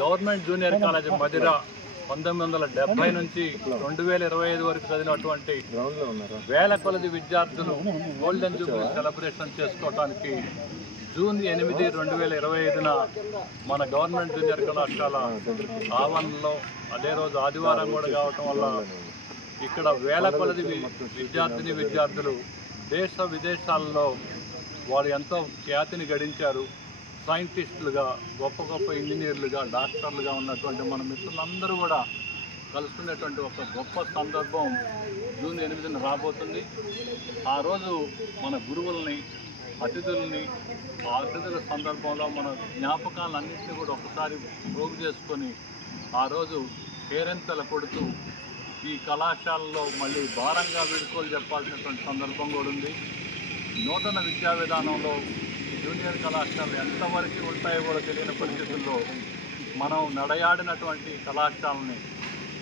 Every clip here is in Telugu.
గవర్నమెంట్ జూనియర్ కాలేజ్ మధిర 1970 నుంచి 2025 వరకు చదివినటువంటి వేల కొలది విద్యార్థులు గోల్డెన్ జూబ్లీ సెలబ్రేషన్ చేసుకోవడానికి జూన్ 8, 2025న మన గవర్నమెంట్ జూనియర్ కళాశాల ఆవరణలో అదే రోజు ఆదివారం కూడా కావటం వల్ల ఇక్కడ వేల కొలది విద్యార్థులు దేశ విదేశాల్లో వారు ఎంతో ఖ్యాతిని గడించారు. సైంటిస్టులుగా, గొప్ప గొప్ప ఇంజనీర్లుగా, డాక్టర్లుగా ఉన్నటువంటి మన మిత్రులందరూ కూడా కలుసుకునేటువంటి ఒక గొప్ప సందర్భం జూన్ 8న రాబోతుంది. ఆ రోజు మన గురువుల్ని, అతిథుల్ని, ఆ అతిథుల సందర్భంలో మన జ్ఞాపకాలన్నింటినీ కూడా ఒకసారి ప్రోగు చేసుకొని ఆ రోజు పేరెంతలు కొడుతూ ఈ కళాశాలలో మళ్ళీ భారంగా వీడుకోలు చెప్పాల్సినటువంటి సందర్భం కూడా ఉంది. నూతన విద్యా విధానంలో జూనియర్ కళాశాలలు ఎంతవరకు ఉంటాయో కూడా తెలియని పరిస్థితుల్లో మనం నడయాడినటువంటి కళాశాలని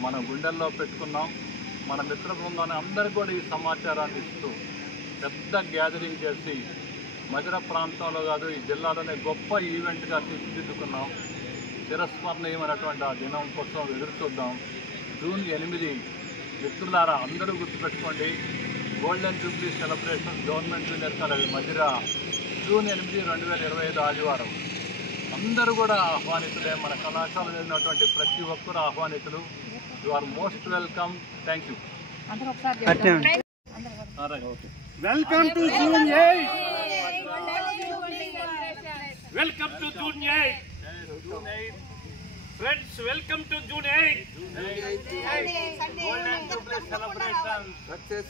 మన గుండెల్లో పెట్టుకున్నాం. మన మిత్ర బృందాన్ని అందరికీ కూడా ఈ సమాచారాన్ని ఇస్తూ పెద్ద గ్యాదరింగ్ చేసి మధిర ప్రాంతంలో కాదు ఈ జిల్లాలోనే గొప్ప ఈవెంట్గా తీర్చిదిద్దుకున్నాం. చిరస్మరణీయమైనటువంటి ఆ దినం కోసం ఎదురు చూద్దాం. జూన్ 8 మిత్రులారా అందరూ గుర్తుపెట్టుకోండి. Golden Jubilee celebration government junior college Madhira June 8, 2025 ఆదివారం. అందరూ కూడా ఆహ్వానితులే. మన కళాశాల చదివినటువంటి ప్రతి ఒక్కరు ఆహ్వానితులు. You are most welcome. Thank you. Welcome to June 8. Welcome to June 8. Friends, welcome to June 8. Golden Jubilee celebration. Success.